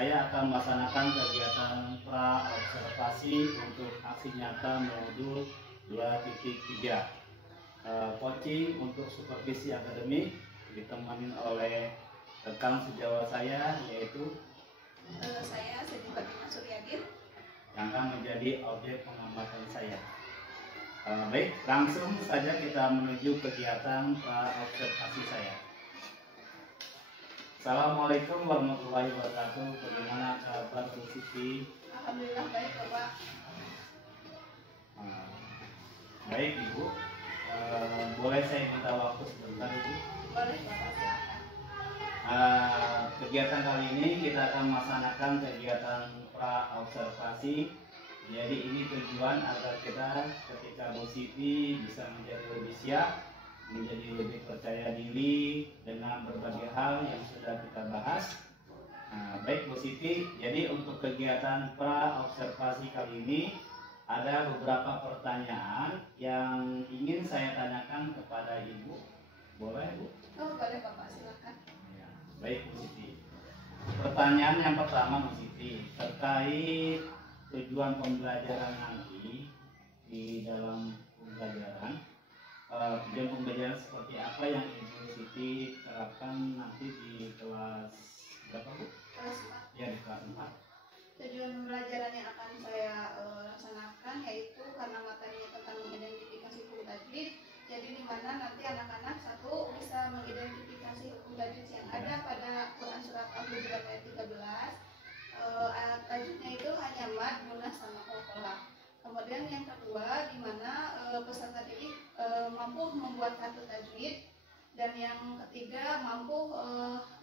saya akan melaksanakan kegiatan pra-observasi untuk aksi nyata modul 2.3. Coaching untuk supervisi akademik ditemani oleh rekan sejawat saya, yaitu saya Siti Fatimah Suryadin yang akan menjadi objek pengamatan saya. Baik, langsung saja kita menuju kegiatan pra-observasi saya. Assalamualaikum warahmatullahi wabarakatuh. Bagaimana kabar Bu Siti? Alhamdulillah baik Bapak. Baik Ibu, boleh saya minta waktu sebentar Ibu? Boleh Bapak, silakan. Kegiatan kali ini kita akan melaksanakan kegiatan pra-observasi. Jadi ini tujuan agar kita ketika Bu Siti bisa menjadi lebih siap, menjadi lebih percaya diri dengan berbagai hal yang sudah kita bahas. Baik Bu Siti, jadi untuk kegiatan pra-observasi kali ini ada beberapa pertanyaan yang ingin saya tanyakan kepada Ibu. Boleh Bu? Oh boleh Bapak, silakan. Ya, baik Bu Siti. Pertanyaan yang pertama Bu Siti terkait tujuan pembelajaran nanti di dalam pembelajaran. Tujuan pembelajaran seperti apa yang Ibu Siti terapkan nanti di kelas berapa Bu? Kelas 4. Ya, di kelas 4. Tujuan pembelajaran yang akan saya laksanakan yaitu karena materinya tentang mengidentifikasi hukum tajwid. Jadi di mana nanti anak-anak satu bisa mengidentifikasi hukum tajwid yang ada pada Quran surat Al-Hujurat ayat 13. Ayat tajwidnya itu hanya mad, gunah, sama qalqalah. Kemudian yang kedua, di mana peserta didik mampu membuat kartu tajwid, dan yang ketiga mampu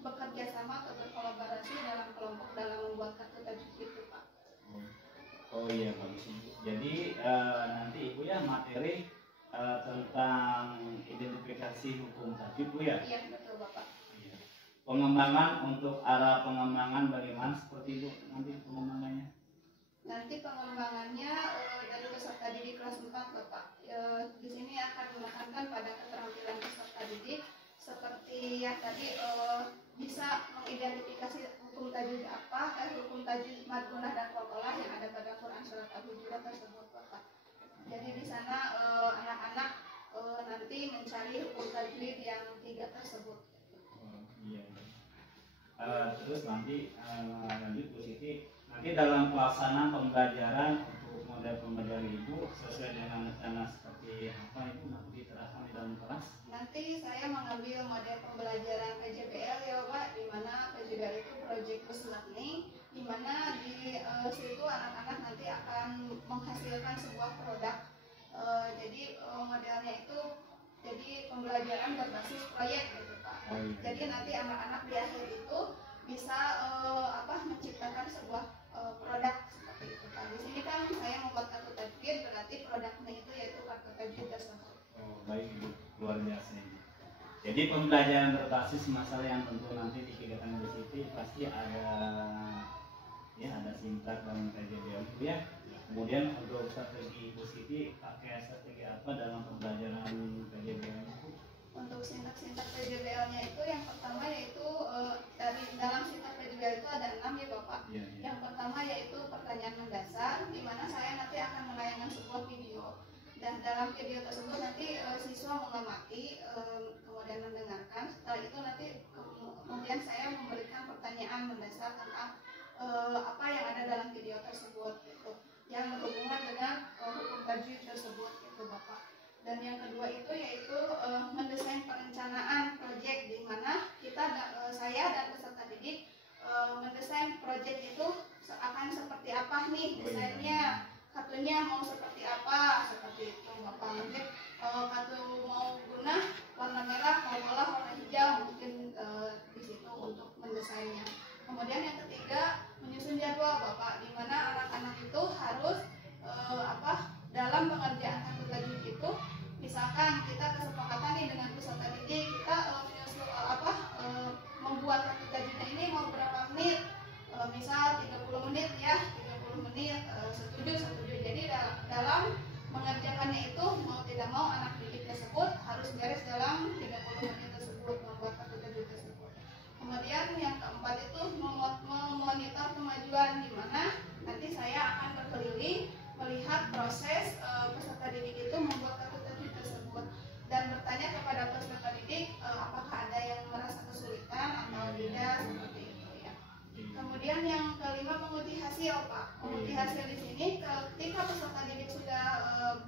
bekerja sama atau berkolaborasi dalam kelompok dalam membuat kartu tajwid itu Pak. Oh iya bagus Ibu. Jadi nanti Ibu ya materi tentang identifikasi hukum tajwid Bu ya? Iya betul Bapak. Iya. Pengembangan untuk arah pengembangan bagaimana seperti Ibu nanti pengembangannya? Nanti pengembangannya dari peserta didik kelas 4 Bapak. Di sini akan menekankan pada keterampilan peserta didik seperti yang tadi bisa mengidentifikasi hukum tajwid apa, hukum tajwid mad, gunah, dan qalqalah yang ada pada Quran surat Al-Hujurat tersebut Bapak. Jadi di sana anak-anak nanti mencari hukum tajwid yang 3 tersebut. Iya. Terus nanti lanjut Bu Siti. Nanti dalam pelaksanaan pembelajaran untuk model pembelajaran Ibu sesuai dengan rencana seperti apa Ibu nanti diterapkan di dalam kelas? Nanti saya mengambil model pembelajaran PJBL ya Pak, di mana PJBL itu Project Based Learning, di mana di situ anak-anak nanti akan menghasilkan sebuah produk. Jadi modelnya itu jadi pembelajaran berbasis proyek gitu Pak. Jadi nanti anak-anak di akhir itu bisa menciptakan sebuah produk seperti itu Pak. Di sini kan saya membuat kartu tajwid, berarti produknya itu yaitu kartu tajwid tersebut. Oh baik Ibu, luar biasa Ibu. Jadi pembelajaran berbasis masalah yang tentu nanti di kegiatan Bu Siti pasti ada sintak dan PJBL Bu ya. Kemudian untuk strategi Bu Siti pakai strategi apa dalam pembelajaran PJBL Bu? Untuk sintak-sintak PJBL-nya itu yang pertama yaitu dari dalam sintak PJBL itu ada 6 ya Bapak. Ya. Yang pertama yaitu pertanyaan mendasar, di mana saya nanti akan menayangkan sebuah video, dan dalam video tersebut nanti siswa mengamati, kemudian mendengarkan. Setelah itu nanti kemudian saya memberikan pertanyaan mendasar tentang apa yang ada dalam video tersebut gitu, yang berhubungan dengan hukum tajwid tersebut gitu Bapak. Dan yang kedua itu yaitu mendesain perencanaan proyek, di mana saya dan peserta didik mendesain proyek itu akan seperti apa nih desainnya, kartunya mau seperti apa, seperti itu Bapak. Mungkin kartu mau gunah warna merah, qalqalah warna hijau, mungkin di situ untuk mendesainnya. Kemudian yang ketiga menyusun jadwal Bapak, di mana anak-anak itu harus dalam pengerjaan kartu tajwid itu, misalkan kita kesepakatan nih dengan peserta didik, kita membuat kartu tajwidnya ini mau berapa menit, misal 30 menit ya, 30 menit, setuju. Jadi dalam mengerjakannya itu mau tidak mau anak didik tersebut harus beres dalam 30 menit tersebut membuat kartu tajwid tersebut. Kemudian yang keempat itu memonitor hasil di sini ketika peserta didik sudah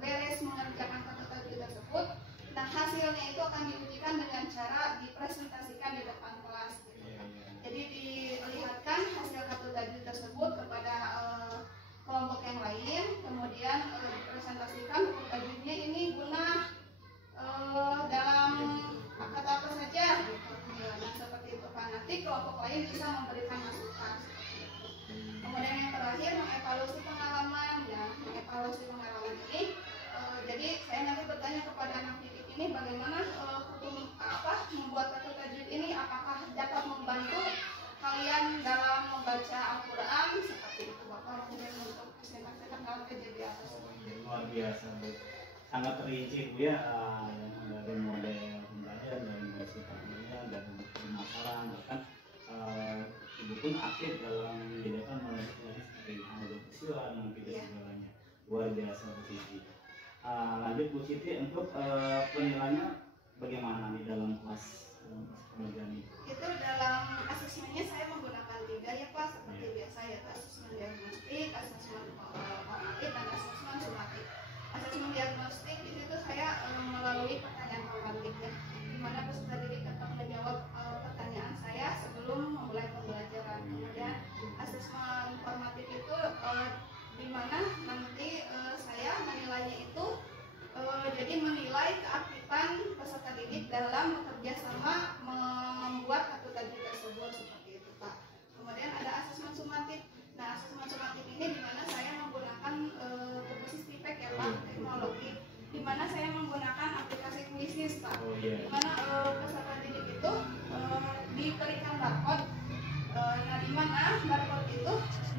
beres mengerjakan kata tajwid tersebut, nah hasilnya itu akan diujikan dengan cara dipresentasikan di depan kelas. Jadi dilihatkan hasil kata tajwid tersebut kepada kelompok yang lain, kemudian dipresentasikan buku tajwidnya ini guna dalam kata apa saja gitu. Nah seperti itu kan, nanti kelompok lain bisa memberikan masukan. Kemudian yang terakhir mengevaluasi pengalaman. Ya, mengevaluasi pengalaman ini jadi saya nanti bertanya kepada anak didik ini bagaimana membuat kata tajwid ini, apakah dapat membantu kalian dalam membaca Al-Quran seperti itu Bapak. Kemudian untuk presentasikan dalam PJJ atas. Luar biasa, sangat terinci Bu ya, dari model pembelajaran, dari sifatnya, dari pemasaran, bahkan Ibu pun aktif dalam menjadikan model-model seperti audio visual dan video segalanya. Luar biasa Bu Siti. Lanjut Bu Siti, untuk penilaiannya bagaimana di dalam kelas pembelajaran ini? Itu dalam asesmennya saya menggunakan 3 ya Pak, seperti biasa ya, asesmen diagnostik, asesmen formatif, dan asesmen sumatif. Asesmen diagnostik di situ saya melalui pertanyaan formatif ya, di mana peserta didik tetap menjawab pertanyaan saya sebelum memulai pembelajaran. Kemudian asesmen formatif itu di mana nanti saya menilainya itu jadi menilai keaktifan peserta didik dalam bekerja sama membuat kartu tajwid tersebut seperti itu Pak. Kemudian ada asesmen sumatif. Nah asesmen sumatif ini di mana saya menggunakan berbasis TIPEC ya Pak, teknologi, di mana saya menggunakan aplikasi Quizizz Pak. Di mana peserta didik itu diberikan barcode. Nah di mana barcode itu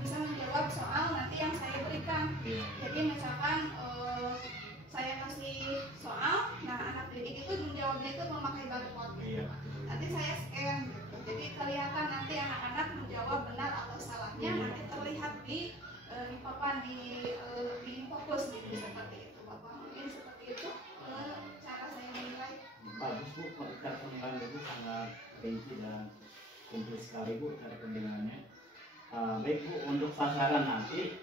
bisa menjawab soal nanti yang saya berikan. Jadi misalkan saya kasih soal, nah anak didik itu menjawabnya itu memakai barcode. Nanti saya scan gitu. Jadi kelihatan nanti anak-anak menjawab benar atau salahnya, nanti terlihat di papan di infocus gitu, seperti itu Bapak. Mungkin seperti itu cara saya menilai. Bagus Bu, cara penilaian itu sangat rinci dan komplit sekali Bu cara penilaiannya. Baik Bu, untuk sasaran nanti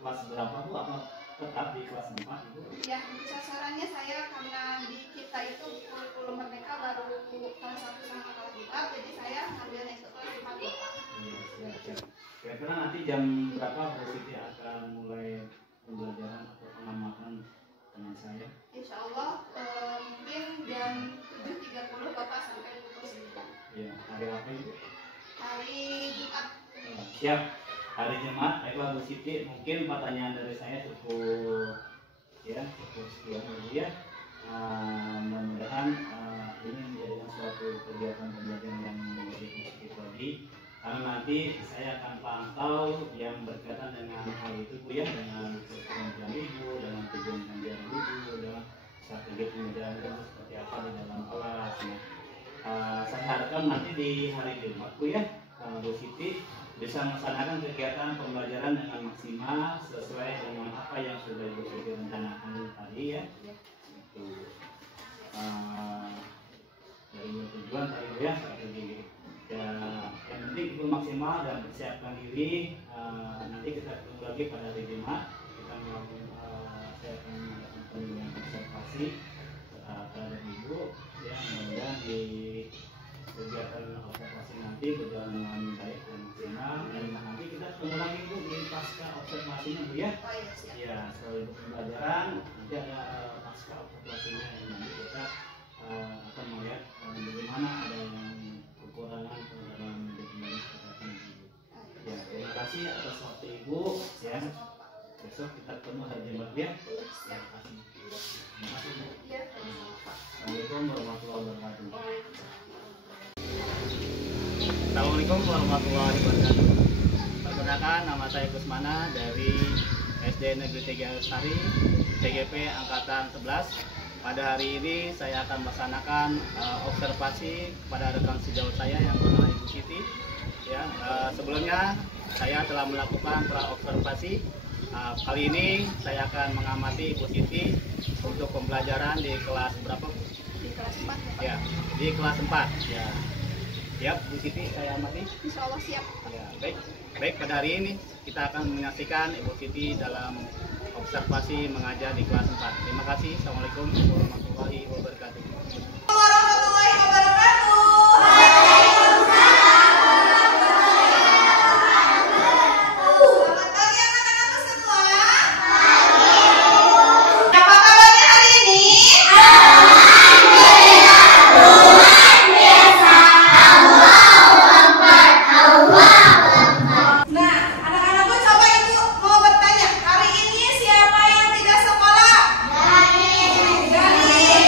kelas berapa Bu? Apa tetap di kelas 4 itu? Ya, untuk sasarannya saya karena di kita itu kurikulum merdeka baru kelas 1 sama kelas 4, jadi saya ngambilnya itu kelas 4 Bapak. Siap. Kira-kira nanti jam berapa Bu Siti akan mulai pembelajaran atau pengamatan dengan saya? Insya Allah mungkin jam 7.30 Bapak sampai pukul 9. Iya, hari apa itu? Hari Jumat. Siap. Hari Jumat, baiklah Bu Siti, mungkin pertanyaan dari saya cukup sekian dulu ya. Mudah-mudahan ini menjadikan suatu kegiatan pembelajaran yang lebih positif lagi. Karena nanti saya akan pantau yang berkaitan dengan hal itu Bu ya, dengan program Ibu, dengan tujuan pengajaran Ibu, dengan strategi pembelajaran Ibu seperti apa di dalam kelas. Saya harapkan nanti di hari Jumat Bu ya, Bu Siti bisa melaksanakan kegiatan pembelajaran dengan maksimal sesuai dengan apa yang sudah Ibu Siti rencanakan tadi ya. Itu dari tujuan tadi Bu ya, strategi. Ya, yang penting Ibu maksimal dan persiapkan diri. Nanti kita ketemu lagi pada hari Jumat. Kita melakukan saya akan melakukan penilaian observasi terhadap Ibu yang mudah-mudahan di kegiatan observasi nanti berjalan dengan baik dan maksimal. Dan nanti kita ketemu lagi Bu di pasca observasinya Bu ya. Ya, setelah pembelajaran nanti ada pasca observasinya yang nanti kita akan melihat bagaimana ada yang kekurangan dalam dokumen kesehatan Ibu. Ya, terima kasih atas waktu Ibu ya. Besok kita ketemu hari Jumat ya. Terima kasih. Terima kasih Bu. Assalamualaikum warahmatullahi wabarakatuh. Assalamualaikum warahmatullahi wabarakatuh. Perkenalkan, nama saya Kusmana dari SD Negeri 3 Lestari, TGP Angkatan 11. Pada hari ini saya akan melaksanakan observasi kepada rekan sejauh saya yang bernama Ibu Siti. Ya, sebelumnya saya telah melakukan pra-observasi. Kali ini saya akan mengamati Ibu Siti untuk pembelajaran di kelas berapa? Di kelas 4 ya. Di kelas 4 ya. Siap Bu Siti, saya amati. Insya Allah siap. Ya, baik. Baik, pada hari ini kita akan menyaksikan Ibu Siti dalam observasi mengajar di kelas 4. Terima kasih. Assalamualaikum warahmatullahi wabarakatuh. Warahmatullahi wabarakatuh. Selamat pagi anak-anakku semua. Apa kabarnya hari ini? Nah, anak-anakku coba ibu mau bertanya, hari ini siapa yang tidak sekolah? Ganis.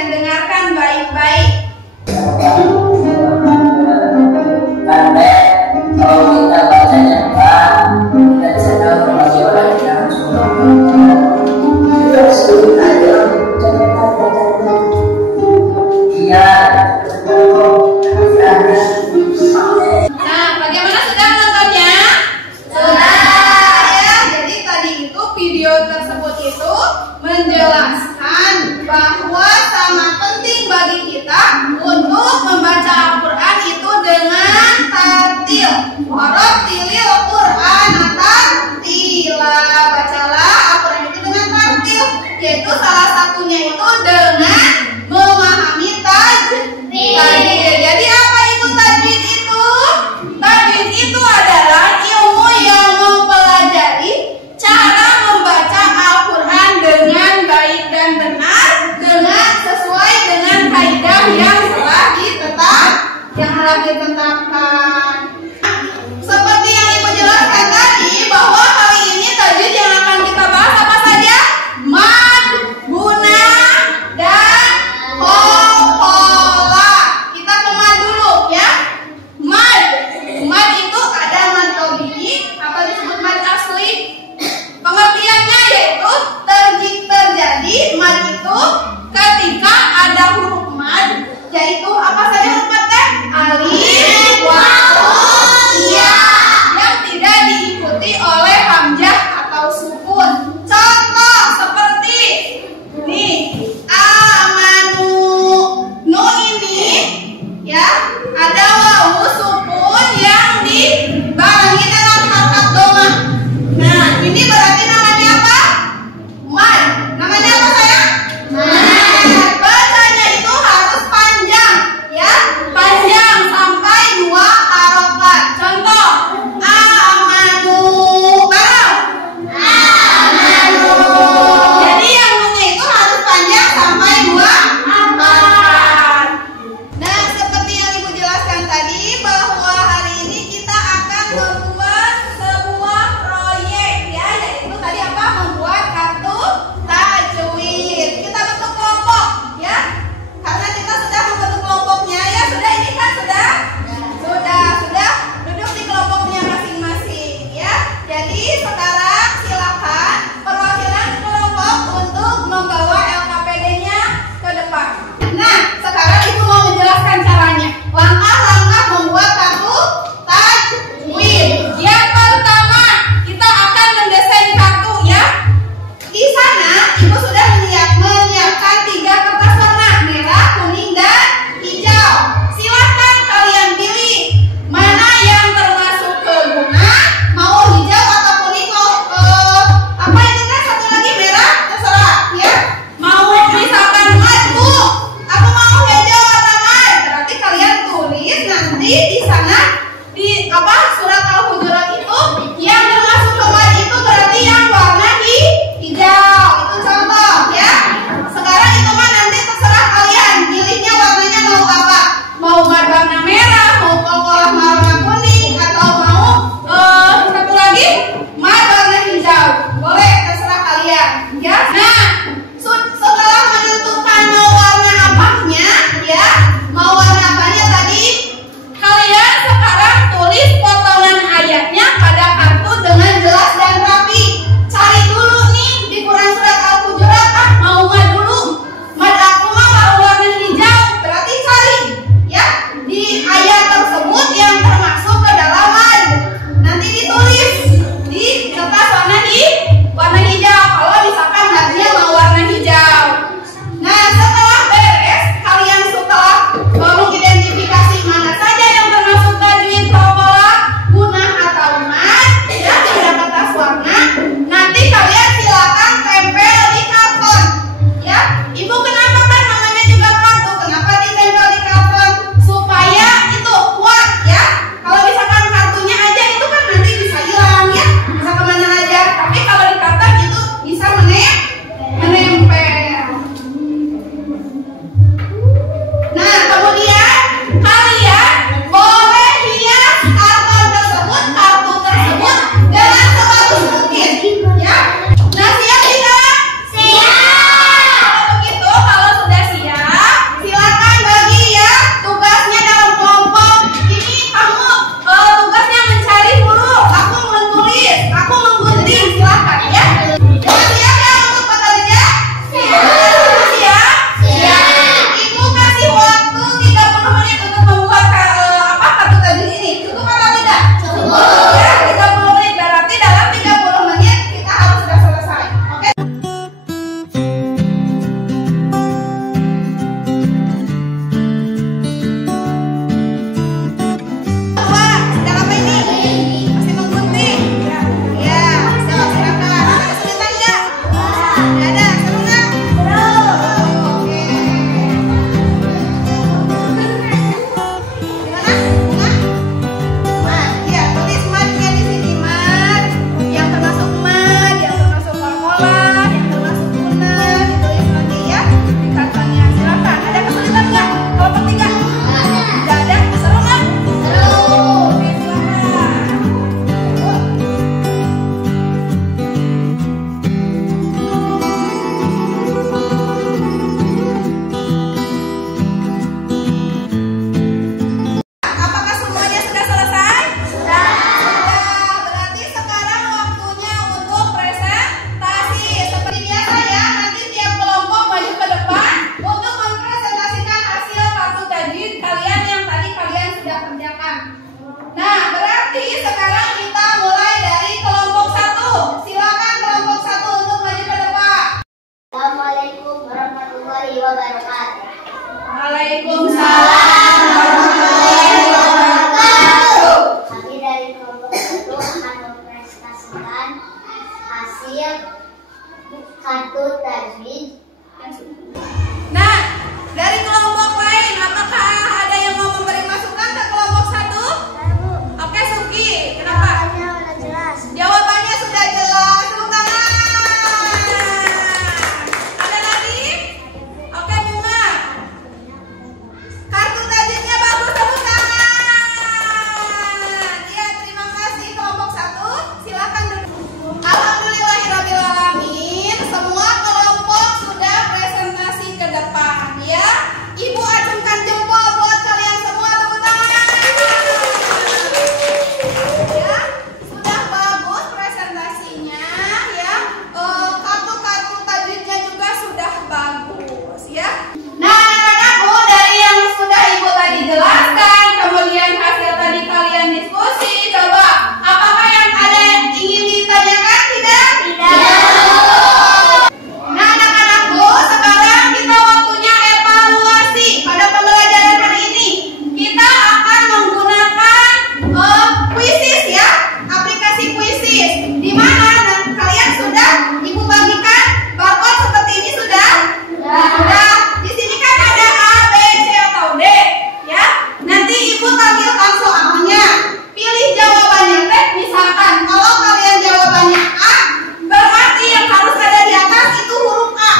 dan dengarkan baik-baik. Karena kalau kita bacanya Pak, kita bisa informasi orang yang sudah kita sulit aja iya. Nah, bagaimana sudah menontonnya? Sudah ya. Jadi tadi itu video tersebut itu menjelaskan bahwa sangat penting bagi kita untuk membaca Al-Quran itu dengan tartil. Warattilil Qur'ana tartila. Bacalah Al-Quran itu dengan tartil, yaitu salah satunya itu dengan memahami tajwid. Jadi apa itu tajwid itu? Tajwid itu adalah ilmu yang mempelajari cara membaca Al-Quran dengan baik dan benar, dengan sesuai dengan kaidah yang telah ditetapkan. Seperti yang Ibu jelaskan tadi, bahwa hari ini tajwid yang akan kita bahas apa saja? Mad, guna, dan qalqalah. Kita ke mad dulu ya. Mad itu ada mad tabi'i atau disebut mad asli. Pengertiannya yaitu terjadi mad itu ketika ada huruf mad, yaitu apa saja huruf mad teh? Alif, waw, ya, yang tidak diikuti oleh hamzah atau sukun. Contoh seperti nih, amanu, nu ini ya ada wawu sukun yang dibarengi dengan harokat dhammah. Nah, ini berarti namanya apa? Mad. Namanya apa sayang? Mad. Bacanya itu harus panjang ya, panjang sampai 2 harokat. Contoh, amanu, bareng. Amanu. Jadi yang nu-nya itu harus panjang sampai 2 harokat. Nah, seperti yang Ibu jelaskan tadi, bahwa hari ini kita akan membuat sebuah proyek ya, yaitu tadi apa? Membuat kartu tajwid. Kita bentuk kelompok ya, karena kita sudah membentuk kelompoknya ya. Sudah ini kan sudah duduk di kelompoknya masing-masing ya. Jadi sekarang silakan perwakilan kelompok untuk membawa LKPD-nya ke depan. Nah, sekarang Ibu mau menjelaskan caranya. Langkah-langkah membuat kartu tajwid. Yang pertama, kita akan mendesain kartu ya. Di sana Ibu sudah menyiapkan 3 kertas warna merah, kuning, dan hijau. Silahkan kalian pilih mana yang termasuk ke guna, mau hijau atau kuning, mau apa ini kan satu lagi merah, terserah ya. Mau misalkan mad, Bu, aku mau hijau atau mad, berarti kalian tulis nanti di sana di apa surat Al-Hujurat itu yang termasuk ke mad itu berarti yang warna hijau. Itu contoh ya. Sekarang itu mah nanti terserah kalian pilihnya warnanya mau apa, mau mad warna merah, mau qalqalah warna kuning, atau mau satu lagi mad warna hijau, boleh terserah kalian ya. Nah, setelah menentukan mau warna apanya ya, mau warna apanya tadi, kalian sekarang Ya, 30 menit berarti dalam 30 menit kita harus sudah selesai. Oke? Wah, sedang apa ini? Masih menggunting? Ya, sedang silakan. Ada kesulitan nggak? Nggak ada, seru nggak? Oke. Gimana? Mat, ya tulis matnya di sini mat. Yang termasuk mat, yang termasuk formula, yang termasuk guna, ditulis nanti ya di kartonnya. Silakan. Ada kesulitan nggak? Kelompok 3? Nggak ada. Seru nggak? Seru. Oke, silakan. Apakah semuanya sudah selesai? Sudah. Berarti sekarang waktunya untuk presentasi. Seperti biasa ya, nanti tiap kelompok maju ke depan untuk mempresentasikan hasil kartu tajwid kalian yang tadi kalian sudah kerjakan. Nah, berarti sekarang kita mulai dari kelompok 1. Silakan kelompok 1 untuk maju ke depan. Assalamualaikum warahmatullahi wabarakatuh. Waalaikumsalam warahmatullahi wabarakatuh. Kami dari kelompok 1 akan mempresentasikan hasil kartu tajwid. Nah, dari kelompok lain, apakah ada yang mau memberi masukan ke kelompok 1? Oke, Suki, kenapa? Udah jelas. Jawabannya sudah jelas. Tepuk tangan. Ada lagi? Oke, Bunga. Kartu tajwidnya bagus, tepuk tangan. Ya, terima kasih kelompok 1. Silakan duduk. Alhamdulillahirrahmanirrahim. Semua kelompok sudah presentasi ke depan ya. Ibu acungkan jempol buat kalian semua, tepuk tangan. Ya, sudah bagus presentasinya ya. Kartu-kartu tajwidnya juga sudah bagus ya. Nah, anak-anakku, dari yang sudah ibu tadi jelaskan, kemudian hasil tadi kalian diskusi, coba apakah yang ada yang ingin ditanyakan? Tidak? Nah, anak-anakku, sekarang kita waktunya evaluasi pada pembelajaran hari ini. Kita akan menggunakan Quizzes ya, aplikasi Quizzes. Di mana kalian sudah ibu bagikan barcode seperti ini sudah? Sudah. Di sini kan ada A, B, C atau D ya. Nanti ibu tampilkan soalnya. Pilih jawabannya teh. Misalkan kalau kalian jawabannya A, berarti yang harus ada di atas itu huruf A.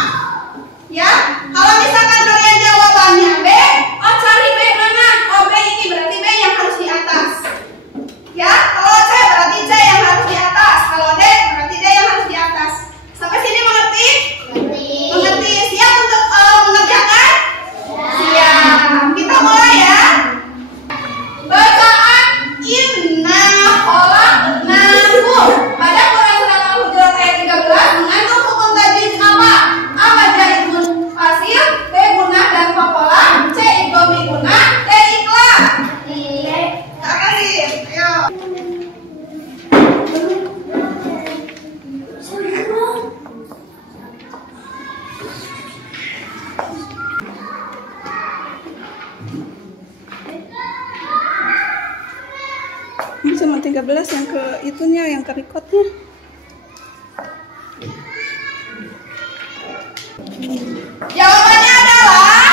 Ya. Kalau misalkan kalian jawabannya B, oh cari B mana? Oh B ini berarti B yang harus di atas. Ya. Kalau C berarti C yang harus di atas. Kalau D berarti D yang harus di atas. Sampai sini mengerti? Mengerti. Siap untuk mengerjakan? Siap. Kita mulai ya. Bacaan inna khalaqnakum pada Quran surat Al-Hujurat ayat 13 mengandung hukum tajwid apa? A majaidun fasil, B gunah dan fakola, C idghomi gunah, D ikhlas. Tak kasih. Ayo. Ini cuma 13 yang ke itunya, yang ke recordnya. Jawabannya adalah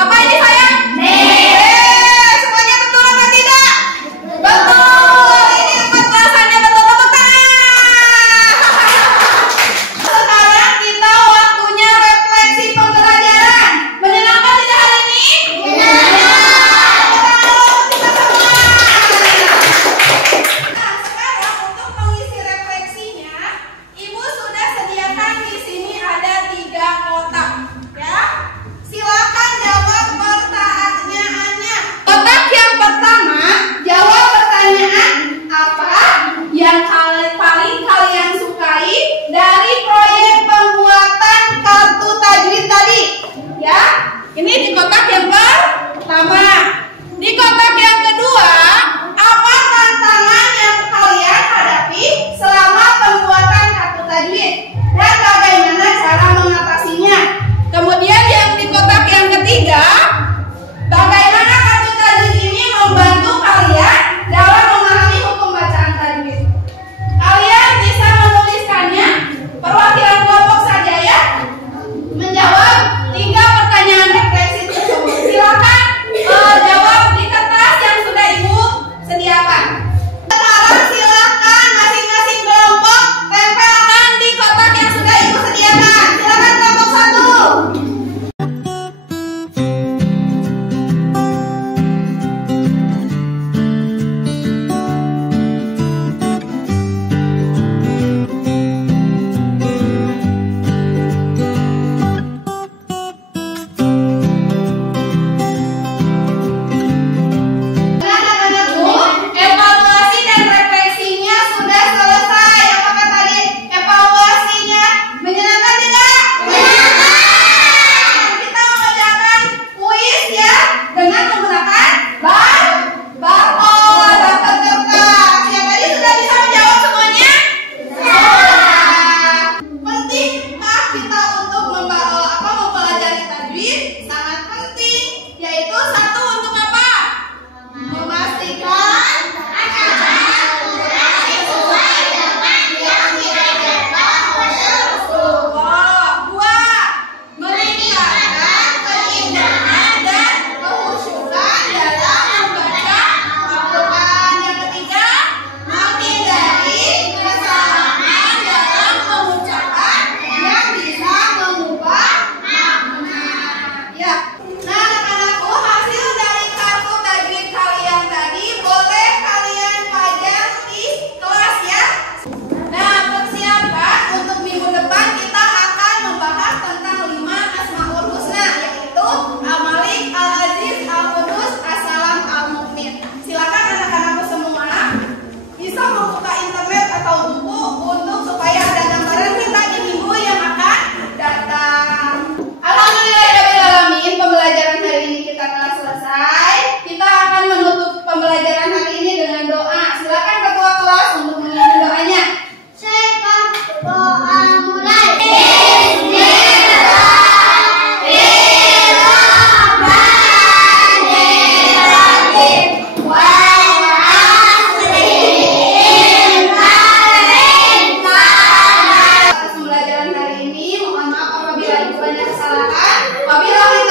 apa ini sayang? D. Semuanya betul apa tidak? Betul. Ini 14-annya betul, tepuk tangan. Sekarang kita waktunya refleksi pembelajaran. Menyenangkan tidak hari ini? Menyenangkan. Kita semua. Nah, sekarang untuk mengisi refleksi banyak kesalahan. Wabillahi